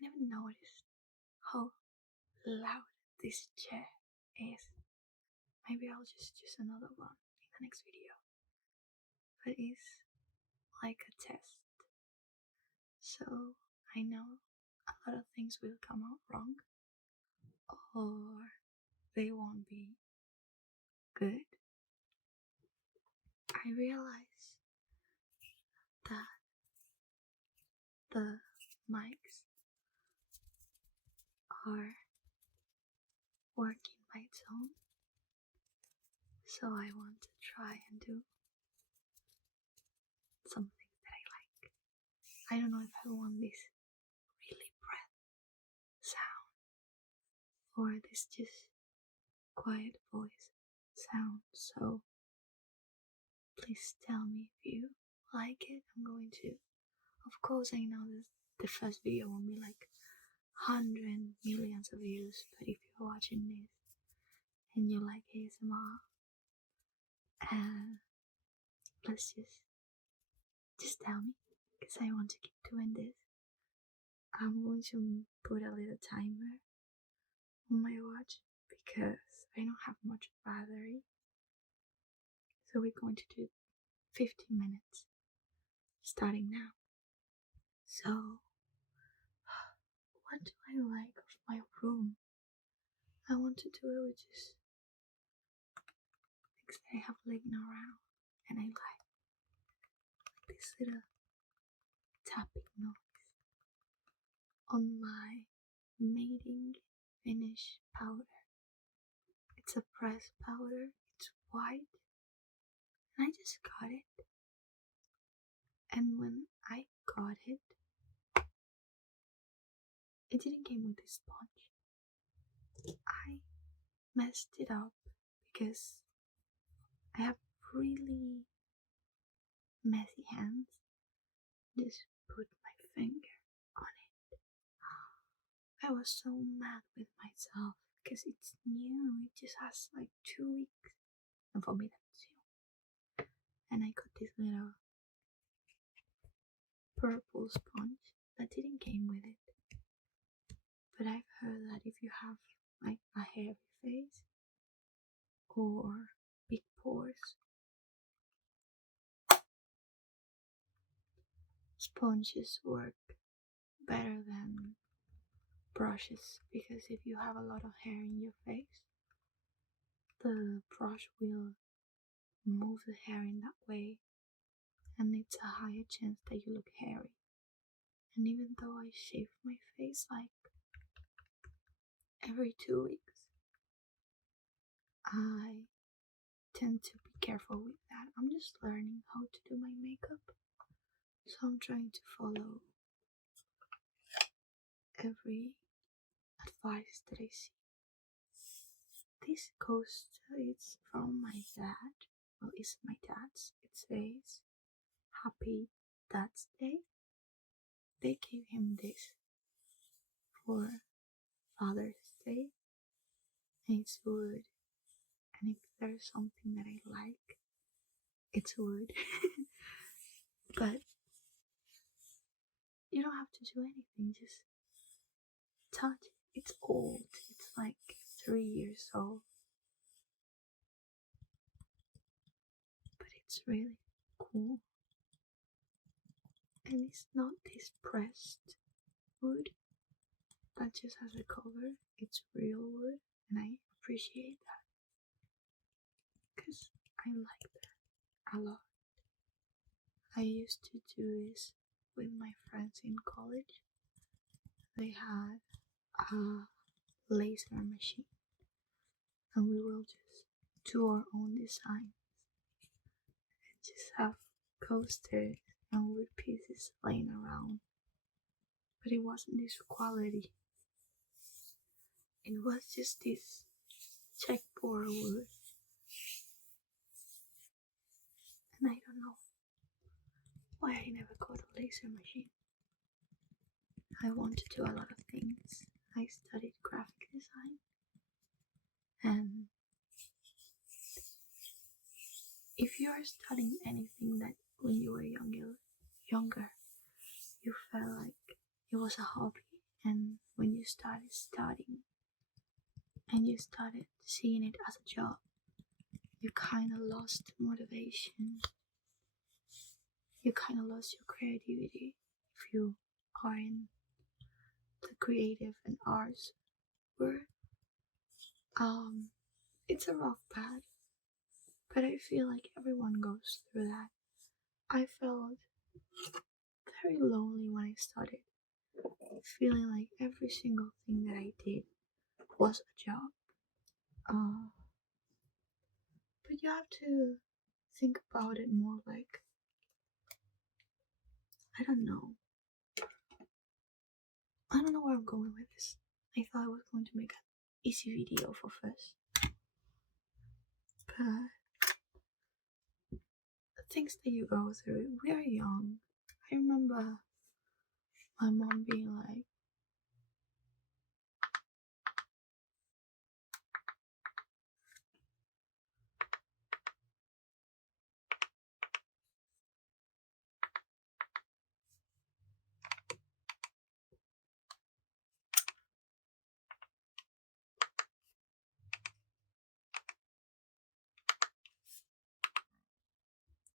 never noticed how loud this chair is. Maybe I'll just choose another one in the next video. But it's like a test. So I know a lot of things will come out wrong, or they won't be good. I realize that the mics are working by its own, so I want to try and do something that I like. I don't know if I want this really breath sound or this just quiet voice sound, so please tell me if you like it. I'm going to, of course I know that the first video won't be like 100 million of views, but if you're watching this and you like ASMR, let's just tell me, because I want to keep doing this. I'm going to put a little timer on my watch because I don't have much battery, so we're going to do 15 minutes starting now. So what do I like of my room? I want to do it with just things that I have laying around, and I like this little tapping noise on my mating finish powder. It's a pressed powder, it's white, and I just got it. And when I got it, it didn't come with a sponge. I messed it up because I have really messy hands. Just put my finger on it. I was so mad with myself because it's new. It just has like 2 weeks, and for me that's new. And I got this little purple sponge that didn't came with it. But I've heard that if you have like a hairy face or big pores, sponges work better than brushes, because if you have a lot of hair in your face, the brush will move the hair in that way, and it's a higher chance that you look hairy. And even though I shave my face like every 2 weeks, I tend to be careful with that. I'm just learning how to do my makeup, so I'm trying to follow every advice that I see. This coaster is from my dad. Well, it's my dad's. It says Happy Dad's Day. They gave him this for Father's Day, and it's wood. And if there's something that I like, it's wood. But you don't have to do anything, just touch it. It's old, it's like 3 years old, but it's really cool. And it's not this pressed wood that just has a cover, it's real wood, and I appreciate that because I like that a lot. I used to do this with my friends in college. They had a laser machine, and we will just do our own designs and just have coasters and wood pieces laying around. But it wasn't this quality, it was just this checkboard wood. And I don't know why I never got a laser machine. I want to do a lot of things. I studied graphic design, and if you are studying anything that when you were younger you felt like it was a hobby, And when you started studying and you started seeing it as a job, you kind of lost motivation. You kind of lost your creativity if you are in the creative and arts world. It's a rough path, but I feel like everyone goes through that. I felt very lonely when I started, feeling like every single thing that I did was a job. Uh, but you have to think about it more like, I don't know. I don't know where I'm going with this. I thought I was going to make an easy video for first. But the things that you go through, we are young. I remember my mom being like,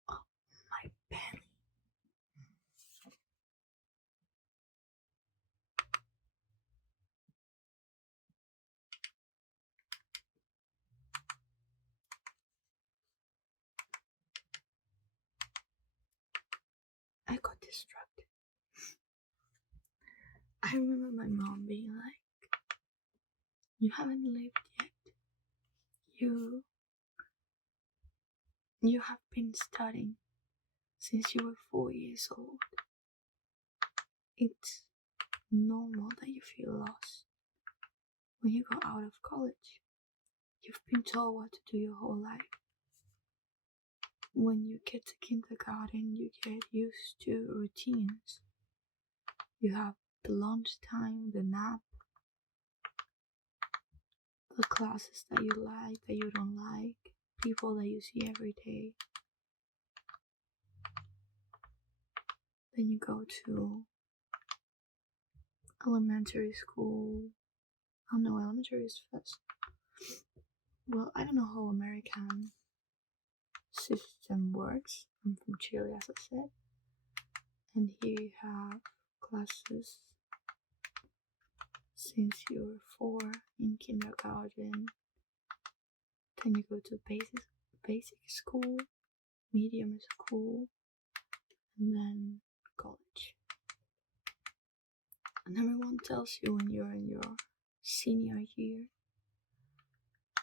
oh, my pen. I got distracted. I remember my mom being like, you haven't lived yet. You have been studying since you were 4 years old. It's normal that you feel lost when you go out of college. You've been told what to do your whole life. When you get to kindergarten, you get used to routines. You have the lunchtime, the nap, the classes that you like, that you don't like, people that you see every day. Then you go to elementary school. Oh no, elementary is first. Well, I don't know how American system works. I'm from Chile, as I said. And here you have classes since you're 4 in kindergarten. Then you go to basic school, medium school, and then college. And everyone tells you when you're in your senior year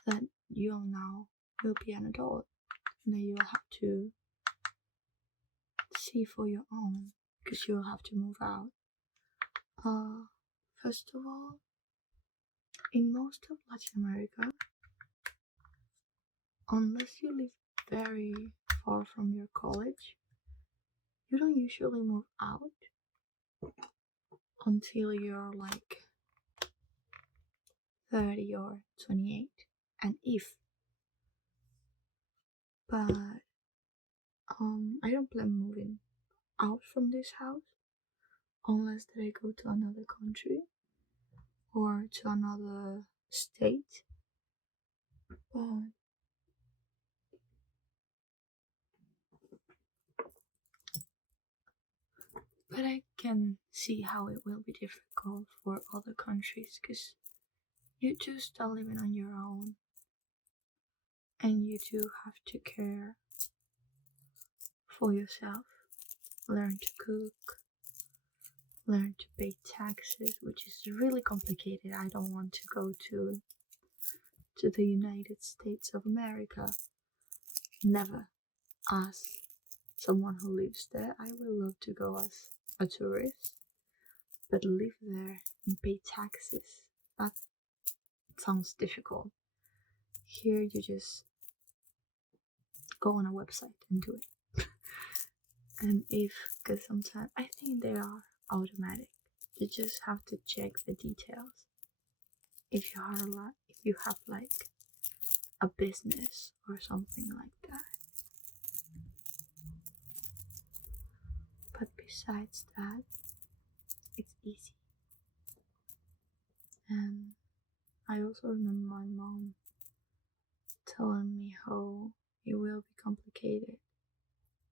that you'll now will be an adult and that you'll have to see for your own because you'll have to move out. First of all, in most of Latin America, unless you live very far from your college, you don't usually move out until you're like 30 or 28. And if, but I don't plan moving out from this house unless that I go to another country or to another state. But I can see how it will be difficult for other countries because you do start living on your own and you do have to care for yourself, learn to cook, learn to pay taxes, which is really complicated. I don't want to go to the United States of America. Never. As someone who lives there, I would love to go as a tourist, but live there and pay taxes, that sounds difficult. Here you just go on a website and do it. And because sometimes I think they are automatic, you just have to check the details. If you have like a business or something like that. But besides that, it's easy. And I also remember my mom telling me how it will be complicated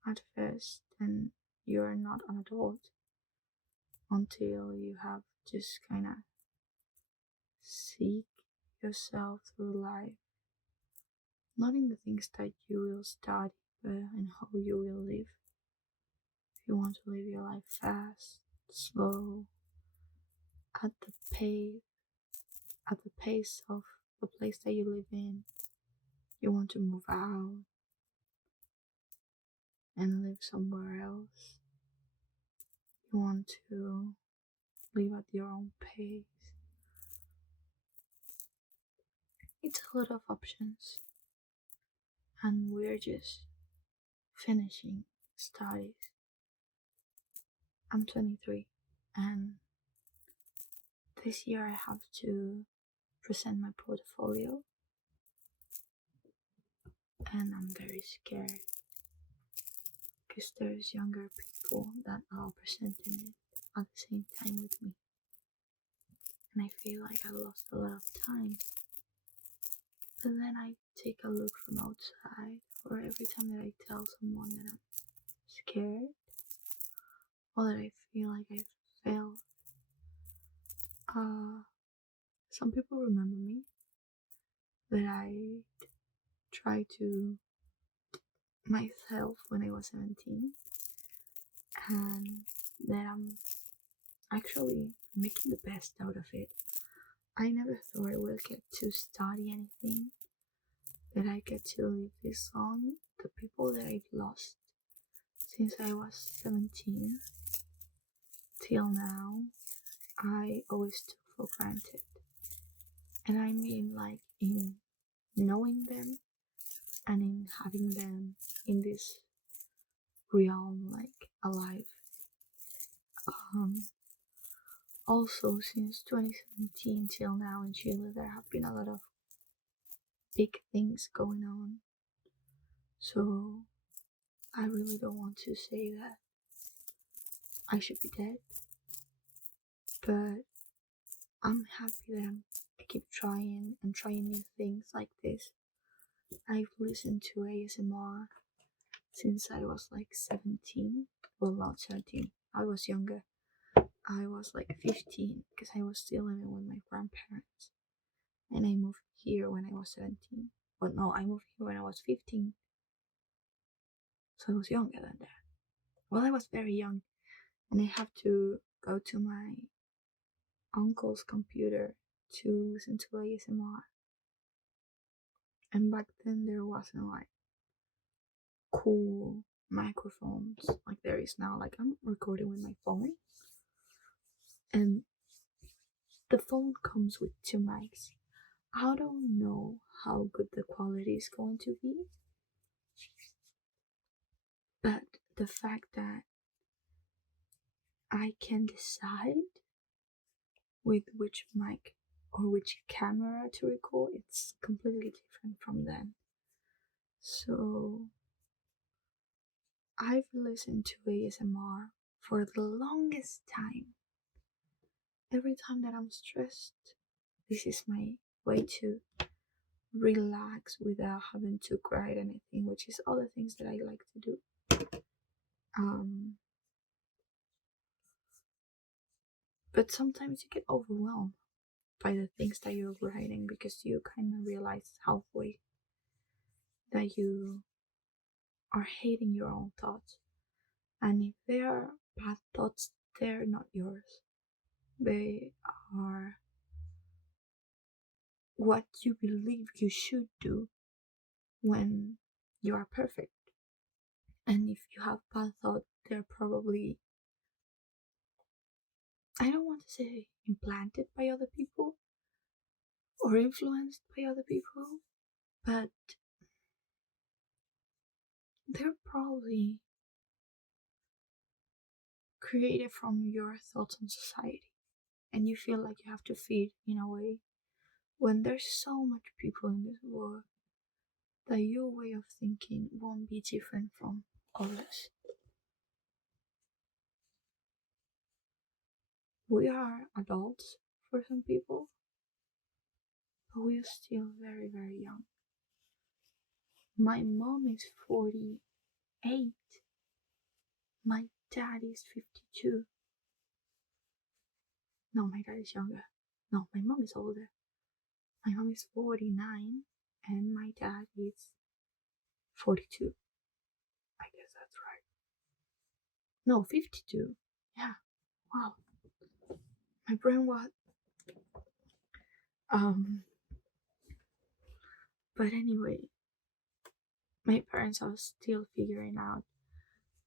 at first and you're not an adult until you have just kind of seek yourself through life, not in the things that you will study, but in how you will live. If you want to live your life fast, slow, at the pace, at the pace of the place that you live in, you want to move out and live somewhere else. You want to live at your own pace. It's a lot of options, and we're just finishing studies. I'm 23, and this year I have to present my portfolio, and I'm very scared because there's younger people that are presenting it at the same time with me, and I feel like I lost a lot of time. But then I take a look from outside, or every time that I tell someone that I'm scared, or that I feel like I failed, some people remember me, that I tried to myself when I was 17, and that I'm actually making the best out of it. I never thought I would get to study anything, that I get to live this long. The people that I've lost since I was 17 till now, I always took for granted. And I mean, like, in knowing them and in having them in this realm, like, alive. Also, since 2017 till now in Chile, there have been a lot of big things going on. So, I really don't want to say that I should be dead, but I'm happy that I keep trying and trying new things like this. I've listened to ASMR since I was like 17. Well, not 17, I was younger. I was like 15 because I was still living with my grandparents. And I moved here when I was 17. But no, I moved here when I was 15. So I was younger than that. Well, I was very young. And I have to go to my uncle's computer to listen to ASMR. And back then there wasn't like cool microphones like there is now. Like, I'm recording with my phone. And the phone comes with two mics. I don't know how good the quality is going to be, but the fact that I can decide with which mic or which camera to record, it's completely different from then. So I've listened to ASMR for the longest time. Every time that I'm stressed, this is my way to relax without having to write anything, which is all the things that I like to do. But sometimes you get overwhelmed by the things that you're writing because you kind of realize halfway that you are hating your own thoughts. And if they are bad thoughts, they're not yours. They are what you believe you should do when you are perfect. And if you have bad thoughts, they're probably, I don't want to say implanted by other people or influenced by other people, but they're probably created from your thoughts on society. And you feel like you have to fit in a way when there's so much people in this world that your way of thinking won't be different from others. We are adults for some people, but we are still very, very young. My mom is 48. My dad is 52. No, my dad is younger. No, my mom is older. My mom is 49 and my dad is 42. I guess that's right. No, 52. Yeah. Wow. My brain was. Um. But anyway, my parents are still figuring out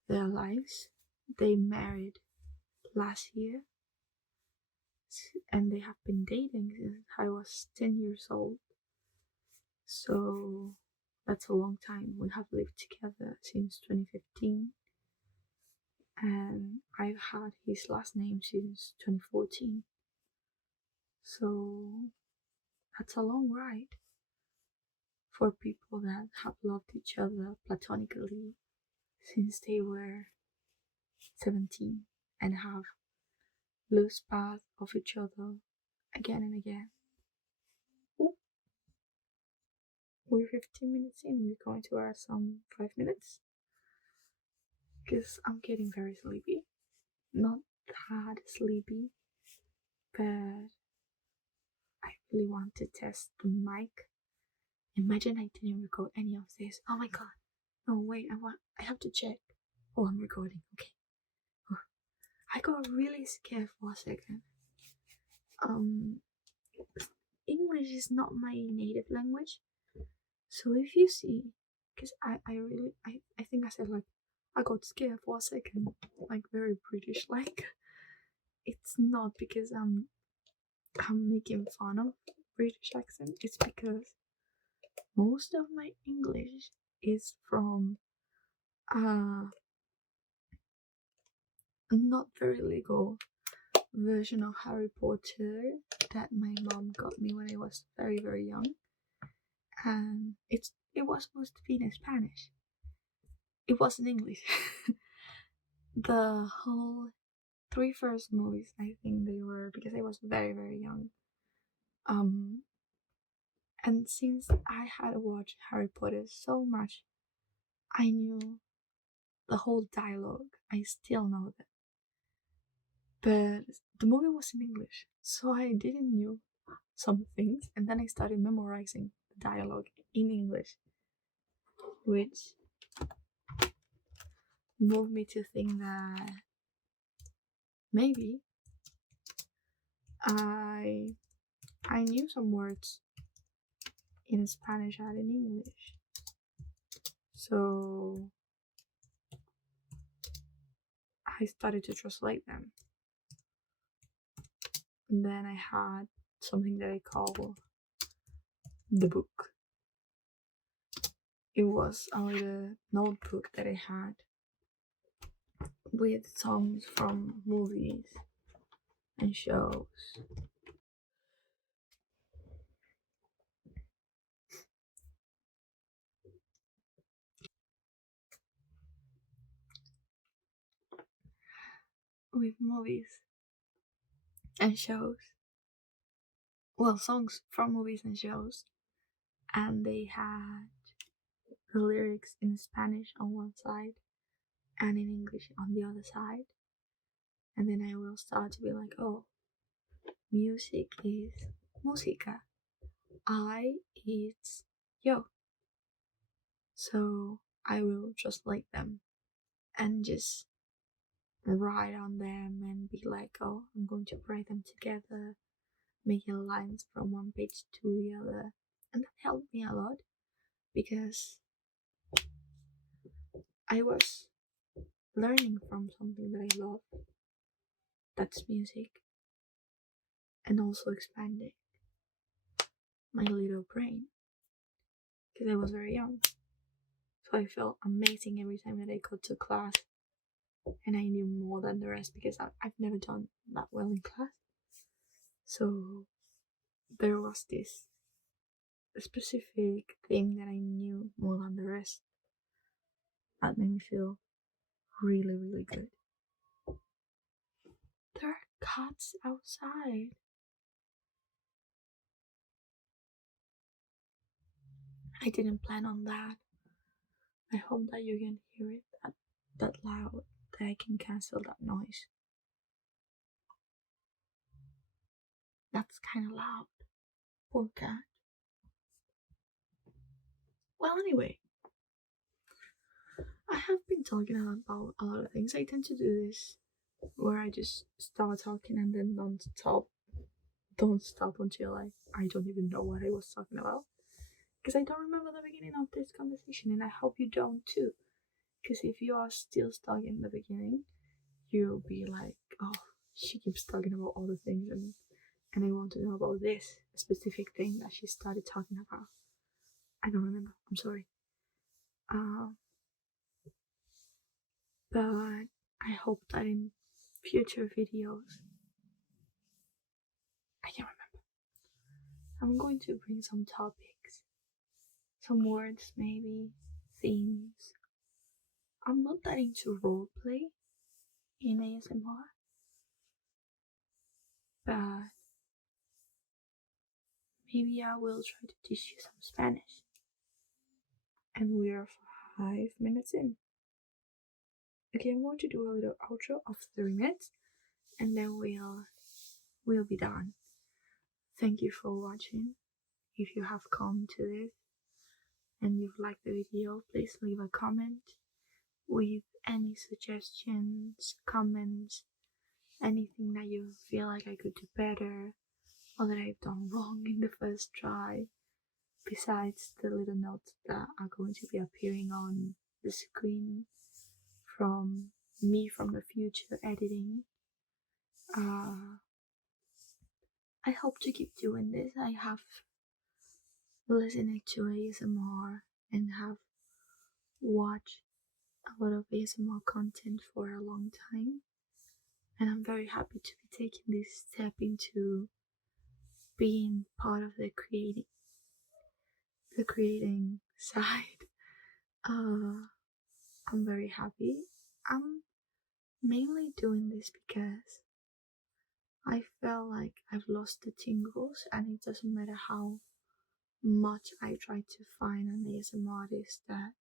their lives. They married last year and they have been dating since I was 10 years old. So that's a long time. We have lived together since 2015 and I've had his last name since 2014. So that's a long ride for people that have loved each other platonically since they were 17 and have lost path of each other again and again. Ooh, we're 15 minutes in, we're going to add some 5 minutes because I'm getting very sleepy. Not that sleepy, but I really want to test the mic. Imagine I didn't record any of this. Oh my god. No, wait, I have to check. Oh, I'm recording. Okay. I got really scared for a second. English is not my native language. So if you see, because I think I said like, I got scared for a second, like very British, like it's not because I'm making fun of British accent. It's because most of my English is from not very legal version of Harry Potter that my mom got me when I was very, very young. And it was supposed to be in Spanish. It wasn't English. The whole three first movies, I think they were, because I was very, very young. And since I had watched Harry Potter so much, I knew the whole dialogue. I still know that. But the movie was in English, so I didn't know some things, and then I started memorizing the dialogue in English, which moved me to think that maybe I knew some words in Spanish and in English. So I started to translate them. And then I had something that I call the book. It was a little notebook that I had with songs from movies and shows. With movies and shows. Well, songs from movies and shows. And they had the lyrics in Spanish on one side and in English on the other side. And then I will start to be like, oh, music is música. I it's yo. So I will just like them and just write on them and be like, oh, I'm going to write them together, making lines from one page to the other. And that helped me a lot because I was learning from something that I love, that's music, and also expanding my little brain because I was very young. So I felt amazing every time that I got to class and I knew more than the rest because I've never done that well in class. So there was this specific thing that I knew more than the rest that made me feel really, really good. There are cats outside. I didn't plan on that. I hope that you can hear it that loud that I can cancel that noise. That's kind of loud. Poor cat. Well, anyway, I have been talking about a lot of things. I tend to do this where I just start talking and then don't stop until I don't even know what I was talking about. Because I don't remember the beginning of this conversation, and I hope you don't too. Because if you are still stuck in the beginning, you'll be like, oh, she keeps talking about all the things, and I want to know about this specific thing that she started talking about. I don't remember. I'm sorry. Um, but I hope that in future videos, I can't remember. I'm going to bring some topics, some words, maybe themes. I'm not that into roleplay in ASMR, but maybe I will try to teach you some Spanish. And we are 5 minutes in. Okay, I'm going to do a little outro of 3 minutes, and then we'll be done. Thank you for watching. If you have come to this and you've liked the video, please leave a comment with any suggestions, comments, anything that you feel like I could do better or that I've done wrong in the first try, besides the little notes that are going to be appearing on the screen from me from the future editing. I hope to keep doing this. I have listened to ASMR and have watched a lot of ASMR content for a long time, and I'm very happy to be taking this step into being part of the creating side. I'm very happy. I'm mainly doing this because I feel like I've lost the tingles, and it doesn't matter how much I try to find an ASMR artist that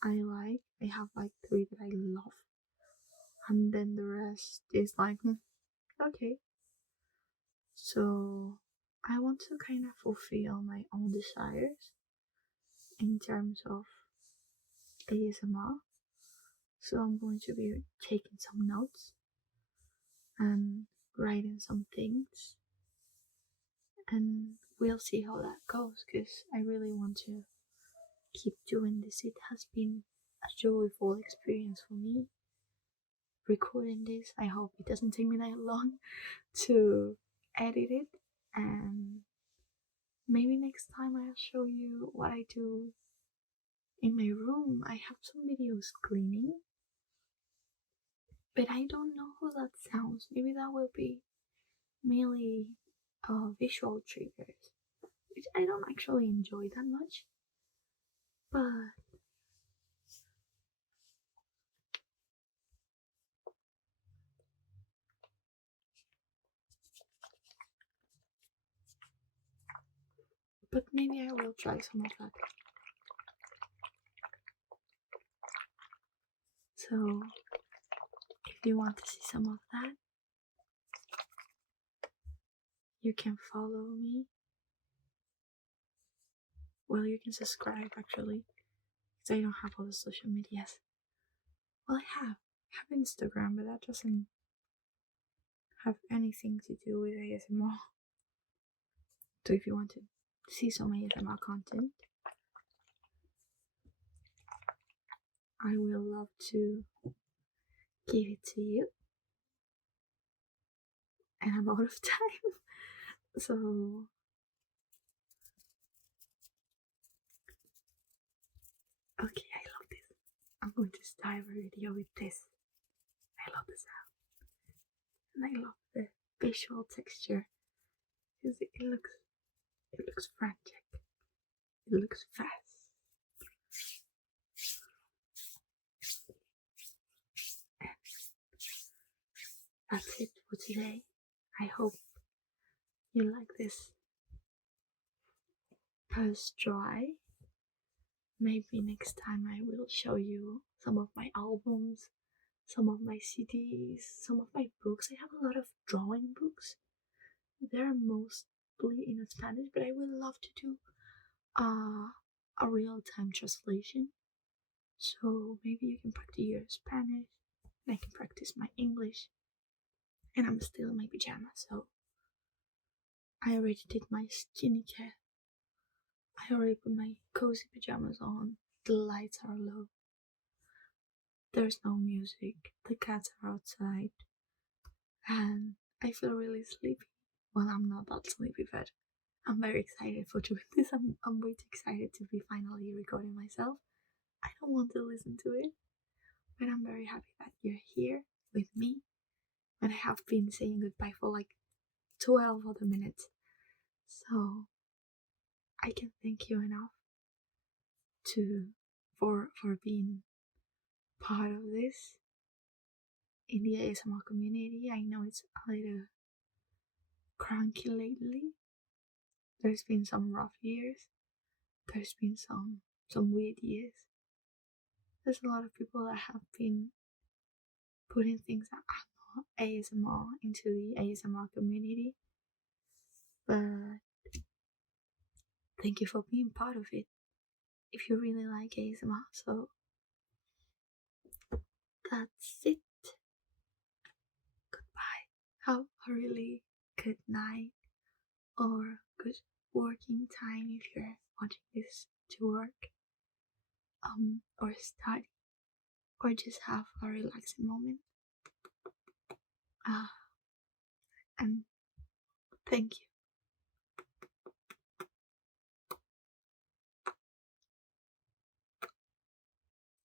I like. I have like 3 that I love, and then the rest is like, okay. So I want to kind of fulfill my own desires in terms of ASMR. So I'm going to be taking some notes and writing some things, and we'll see how that goes, because I really want to keep doing this. It has been a joyful experience for me recording this. I hope it doesn't take me that long to edit it, and maybe next time I'll show you what I do in my room. I have some videos cleaning, but I don't know how that sounds. Maybe that will be mainly visual triggers, which I don't actually enjoy that much. But maybe I will try some of that. So if you want to see some of that, you can follow me. Well, you can subscribe actually, because I don't have all the social medias. Well, I have Instagram, but that doesn't have anything to do with ASMR. So if you want to see some ASMR content, I will love to give it to you. And I'm out of time. So okay, I love this. I'm going to start a video with this. I love the sound. And I love the visual texture. Because it looks frantic. It looks fast. And that's it for today. I hope you like this first try Maybe next time I will show you some of my albums, some of my CDs, some of my books. I have a lot of drawing books. They're mostly in Spanish, but I would love to do a real time translation. So maybe you can practice your Spanish, and I can practice my English. And I'm still in my pajamas, so I already did my skincare. I already put my cozy pajamas on. The lights are low. There's no music. The cats are outside. And I feel really sleepy. Well, I'm not that sleepy, but I'm very excited for doing this. I'm way too excited to be finally recording myself. I don't want to listen to it, but I'm very happy that you're here with me. And I have been saying goodbye for like 12 other minutes. So I can thank you enough to for being part of this in the ASMR community. I know it's a little cranky lately. There's been some rough years. There's been some weird years. There's a lot of people that have been putting things that are not ASMR into the ASMR community. But thank you for being part of it. If you really like ASMR, so that's it. Goodbye. Have a really good night or good working time if you're watching this to work, or study, or just have a relaxing moment. And thank you.